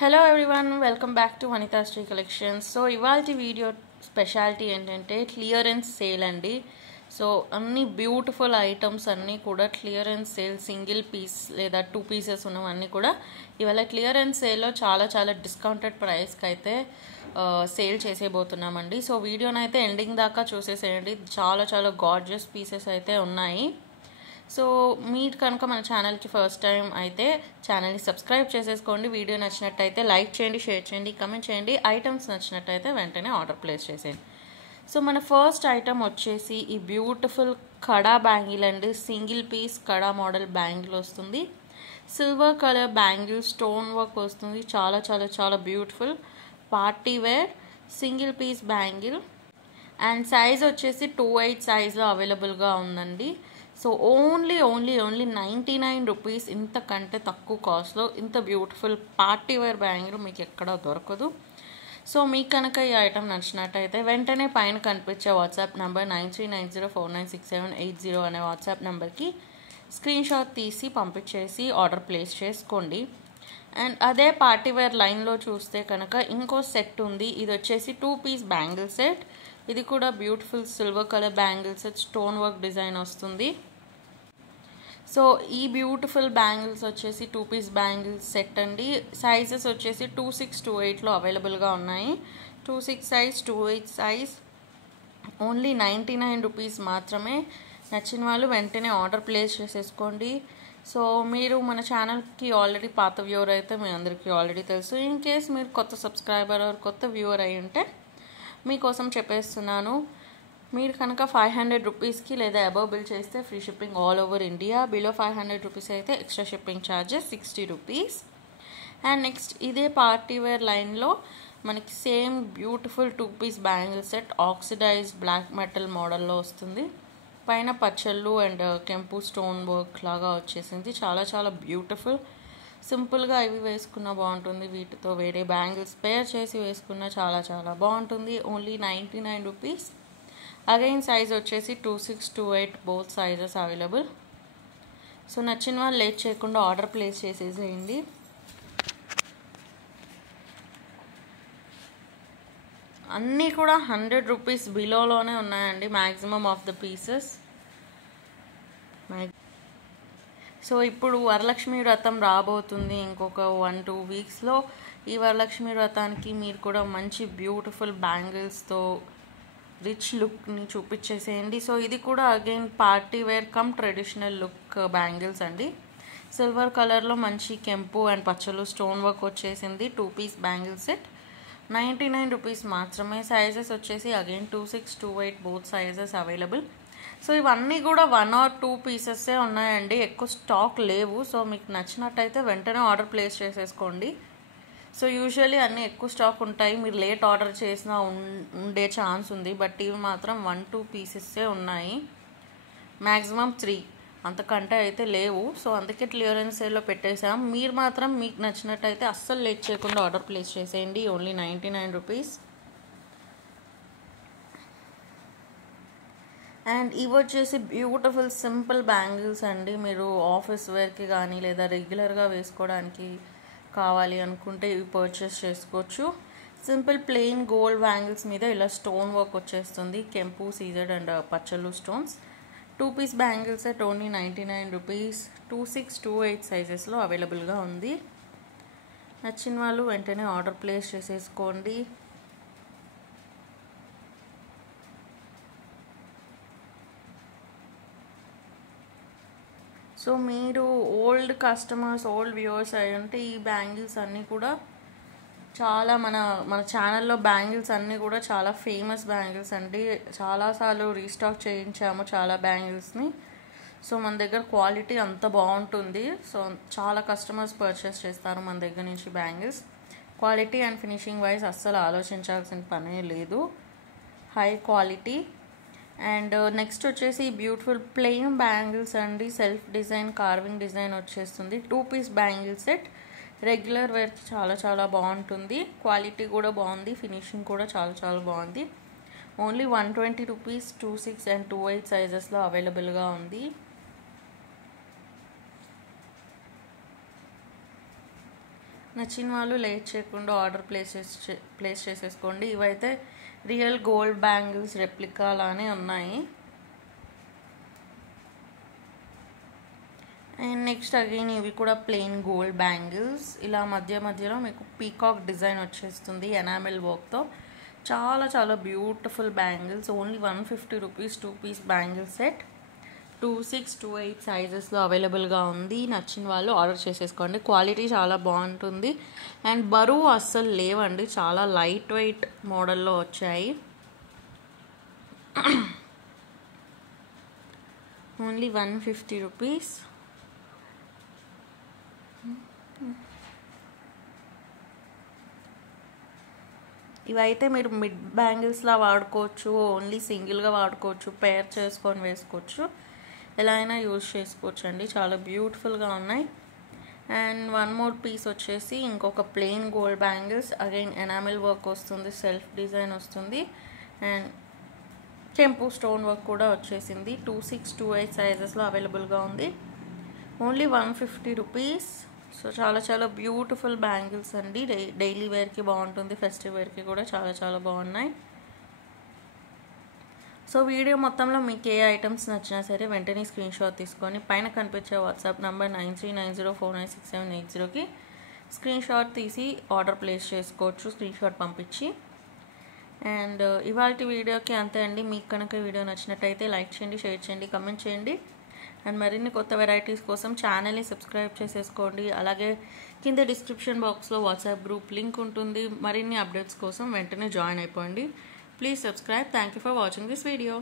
Hello everyone, welcome back to Vanita Sri Collections. So ఇవాల్టి video speciality ఏంటంటే clearance sale అండి. So అన్ని beautiful items అన్నీ కూడా క్లియరెన్స్ సేల్, సింగిల్ పీస్ లేదా 2 పీసెస్ ఉన్నవన్నీ కూడా ఇవాళ క్లియరెన్స్ సేల్లో చాలా డిస్కౌంటెడ్ ప్రైస్కి అయితే సేల్ చేసేయబోతున్నామండి. సో వీడియోనైతే ఎండింగ్ దాకా చూసేసేయండి. చాలా గార్జియస్ పీసెస్ అయితే ఉన్నాయి. సో మీరు కనుక మన ఛానల్కి ఫస్ట్ టైం అయితే ఛానల్ని సబ్స్క్రైబ్ చేసేసుకోండి. వీడియో నచ్చినట్టయితే లైక్ చేయండి, షేర్ చేయండి, కమెంట్ చేయండి. ఐటమ్స్ నచ్చినట్టయితే వెంటనే ఆర్డర్ ప్లేస్ చేసేయండి. సో మన ఫస్ట్ ఐటమ్ వచ్చేసి ఈ బ్యూటిఫుల్ కడా బ్యాంగిల్ అండి. Single piece kada model bangle వస్తుంది. Silver colour bangle, stone work వస్తుంది. చాలా beautiful party wear single piece bangle. And size వచ్చేసి 2/8 సైజ్లో అవైలబుల్గా ఉందండి. So only 99 rupees. ఇంతకంటే తక్కువ కాస్ట్లో ఇంత బ్యూటిఫుల్ పార్టీ వేర్ బ్యాంగిల్ మీకు ఎక్కడా దొరకదు. సో మీకు కనుక ఈ ఐటమ్ నచ్చినట్టయితే వెంటనే పైన కనిపించే వాట్సాప్ నెంబర్ 9390496780 అనే వాట్సాప్ నెంబర్కి స్క్రీన్ షాట్ తీసి పంపించేసి ఆర్డర్ ప్లేస్ చేసుకోండి. అండ్ అదే పార్టీ వేర్ లైన్లో చూస్తే కనుక ఇంకో సెట్ ఉంది. ఇది వచ్చేసి 2 పీస్ బ్యాంగిల్ సెట్. ఇది కూడా beautiful silver colour bangle set, stone work design వస్తుంది. సో ఈ బ్యూటిఫుల్ బ్యాంగిల్స్ వచ్చేసి 2 పీస్ బ్యాంగిల్స్ సెట్ అండి. సైజెస్ వచ్చేసి 26, 28లో అవైలబుల్గా ఉన్నాయి. 26 సైజ్, 28 సైజ్. ఓన్లీ 99 రూపీస్ మాత్రమే. నచ్చిన వాళ్ళు వెంటనే ఆర్డర్ ప్లేస్ చేసేసుకోండి. సో మీరు మన ఛానల్కి ఆల్రెడీ పాత వ్యూవర్ అయితే మీ అందరికీ ఆల్రెడీ తెలుసు. ఇన్ కేస్ మీరు కొత్త సబ్స్క్రైబర్ ఆర్ కొత్త వ్యూవర్ అయి ఉంటే మీకోసం చెప్పేస్తున్నాను. మీరు కనుక 500 రూపీస్కి లేదా అబవ్ బిల్ చేస్తే free shipping all over India. Below 500 rupees అయితే extra shipping charges 60 rupees. And next ఇదే పార్టీ వేర్ లైన్లో మనకి same beautiful 2 piece bangle set oxidised black metal మోడల్లో వస్తుంది. పైన పచ్చళ్ళు అండ్ కెంపు స్టోన్ వర్క్ లాగా వచ్చేసింది. చాలా బ్యూటిఫుల్. సింపుల్గా ఇవి వేసుకున్నా బాగుంటుంది. వీటితో వేరే బ్యాంగిల్స్ పేర్ చేసి వేసుకున్నా చాలా బాగుంటుంది. Only 99 rupees. అగైన్ సైజ్ వచ్చేసి 26, 28 బోత్ సైజెస్ అవైలబుల్. సో నచ్చిన వాళ్ళు లేట్ చేయకుండా ఆర్డర్ ప్లేస్ చేసేసేయండి. అన్నీ కూడా 100 రూపీస్ బిలోలోనే ఉన్నాయండి maximum of the pieces. So ఇప్పుడు వరలక్ష్మి వ్రతం రాబోతుంది ఇంకొక 1-2 వీక్స్లో. ఈ వరలక్ష్మి వ్రతానికి మీరు కూడా మంచి బ్యూటిఫుల్ బ్యాంగిల్స్తో రిచ్ లుక్ని చూపించేసేయండి. సో ఇది కూడా again party wear come traditional look bangles అండి. సిల్వర్ కలర్లో మంచి కెంపు అండ్ పచ్చలు స్టోన్ వర్క్ వచ్చేసింది. 2 పీస్ బ్యాంగిల్ సెట్ 99 రూపీస్ మాత్రమే. సైజెస్ వచ్చేసి again 26, 28 both sizes available. So ఇవన్నీ కూడా 1 or 2 పీసెస్సే ఉన్నాయండి, ఎక్కువ స్టాక్ లేవు. సో మీకు నచ్చినట్టయితే వెంటనే ఆర్డర్ ప్లేస్ చేసేసుకోండి. సో యూజువల్లీ అన్నీ ఎక్కువ స్టాక్ ఉంటాయి, మీరు లేట్ ఆర్డర్ చేసినా ఉండే ఛాన్స్ ఉంది. బట్ ఇవి మాత్రం 1-2 పీసెస్సే ఉన్నాయి, మ్యాక్సిమం 3, అంతకంటే అయితే లేవు. సో అందుకే క్లియరెన్స్ సేల్లో పెట్టేసాం. మీరు మాత్రం మీకు నచ్చినట్టయితే అస్సలు లేట్ చేయకుండా ఆర్డర్ ప్లేస్ చేసేయండి. Only 99 rupees. అండ్ ఇవి వచ్చేసి బ్యూటిఫుల్ సింపుల్ బ్యాంగిల్స్ అండి. మీరు ఆఫీస్ వేర్కి కానీ లేదా రెగ్యులర్గా వేసుకోవడానికి కావాలి అనుకుంటే ఇవి పర్చేస్ చేసుకోవచ్చు. సింపుల్ ప్లెయిన్ గోల్డ్ బ్యాంగిల్స్ మీద ఇలా స్టోన్ వర్క్ వచ్చేస్తుంది. కెంపు, సీజెడ్ అండ్ పచ్చలు stones. 2 piece bangles set only 99 rupees. 26, 28 సైజెస్లో అవైలబుల్గా ఉంది. నచ్చిన వాళ్ళు వెంటనే ఆర్డర్ ప్లేస్ చేసేసుకోండి. సో మీరు ఓల్డ్ కస్టమర్స్, ఓల్డ్ వ్యూవర్స్ అయి ఉంటే ఈ బ్యాంగిల్స్ అన్నీ కూడా చాలా మన ఛానల్లో బ్యాంగిల్స్ అన్నీ కూడా చాలా ఫేమస్ బ్యాంగిల్స్ అండి. చాలాసార్లు రీస్టాక్ చేయించాము చాలా బ్యాంగిల్స్ని. సో మన దగ్గర క్వాలిటీ అంత బాగుంటుంది. సో చాలా కస్టమర్స్ పర్చేస్ చేస్తారు మన దగ్గర నుంచి bangles. Quality and finishing wise అస్సలు ఆలోచించాల్సిన పనే లేదు, హై క్వాలిటీ. అండ్ నెక్స్ట్ వచ్చేసి బ్యూటిఫుల్ ప్లెయిన్ బ్యాంగిల్స్ అండి. సెల్ఫ్ డిజైన్ కార్వింగ్ డిజైన్ వచ్చేస్తుంది. 2 పీస్ బ్యాంగిల్ సెట్ రెగ్యులర్ వేర్కి చాలా బాగుంటుంది. క్వాలిటీ కూడా బాగుంది, ఫినిషింగ్ కూడా చాలా బాగుంది. Only 120 rupees. 26 and 28 సైజెస్లో అవైలబుల్గా ఉంది. నచ్చిన వాళ్ళు లేట్ చేయకుండా ఆర్డర్ ప్లేస్ చేసేసుకోండి. ఇవైతే రియల్ గోల్డ్ బ్యాంగిల్స్ రెప్లికా లానే ఉన్నాయి. అండ్ నెక్స్ట్ అగైన్ ఇవి కూడా ప్లెయిన్ గోల్డ్ బ్యాంగిల్స్. ఇలా మధ్యలో మీకు పీకాక్ డిజైన్ వచ్చేస్తుంది ఎనామిల్ వర్క్తో. చాలా చాలా beautiful bangles. Only 150 rupees 2 piece bangle set. 26, 28 సైజెస్లో అవైలబుల్గా ఉంది. నచ్చిన వాళ్ళు ఆర్డర్ చేసేసుకోండి. క్వాలిటీ చాలా బాగుంటుంది అండ్ బరువు అస్సలు లేవండి. చాలా లైట్ వెయిట్ మోడల్లో వచ్చాయి. Only 150 rupees. ఇవైతే మీరు మిడ్ బ్యాంగిల్స్లా వాడుకోవచ్చు, ఓన్లీ సింగిల్గా వాడుకోవచ్చు, పేర్ చేసుకొని వేసుకోవచ్చు, ఎలా అయినా యూజ్ చేసుకోవచ్చు అండి. చాలా బ్యూటిఫుల్గా ఉన్నాయి. అండ్ వన్ మోర్ పీస్ వచ్చేసి ఇంకొక plain gold bangles. Again enamel work వస్తుంది, సెల్ఫ్ డిజైన్ వస్తుంది అండ్ కెంపు స్టోన్ వర్క్ కూడా వచ్చేసింది. 26, 28 సైజెస్లో అవైలబుల్గా ఉంది. Only 150 rupees. సో చాలా చాలా బ్యూటిఫుల్ బ్యాంగిల్స్ అండి. డైలీ వేర్కి బాగుంటుంది, ఫెస్టివ్ వేర్కి కూడా చాలా చాలా బాగున్నాయి. సో వీడియో మొత్తంలో మీకు ఏ ఐటమ్స్ నచ్చినా సరే వెంటనే స్క్రీన్ షాట్ తీసుకొని పైన కనిపించే వాట్సాప్ నంబర్ 9390496780కి స్క్రీన్ షాట్ తీసి ఆర్డర్ ప్లేస్ చేసుకోవచ్చు, స్క్రీన్ షాట్ పంపించి. అండ్ ఇవాళ వీడియోకి అంతే అండి. మీకు కనుక వీడియో నచ్చినట్టయితే లైక్ చేయండి, షేర్ చేయండి, కమెంట్ చేయండి. అండ్ మరిన్ని కొత్త వెరైటీస్ కోసం ఛానల్ని సబ్స్క్రైబ్ చేసేసుకోండి. అలాగే కింద డిస్క్రిప్షన్ బాక్స్లో వాట్సాప్ గ్రూప్ లింక్ ఉంటుంది. మరిన్ని అప్డేట్స్ కోసం వెంటనే జాయిన్ అయిపోండి. Please subscribe. Thank you for watching this video.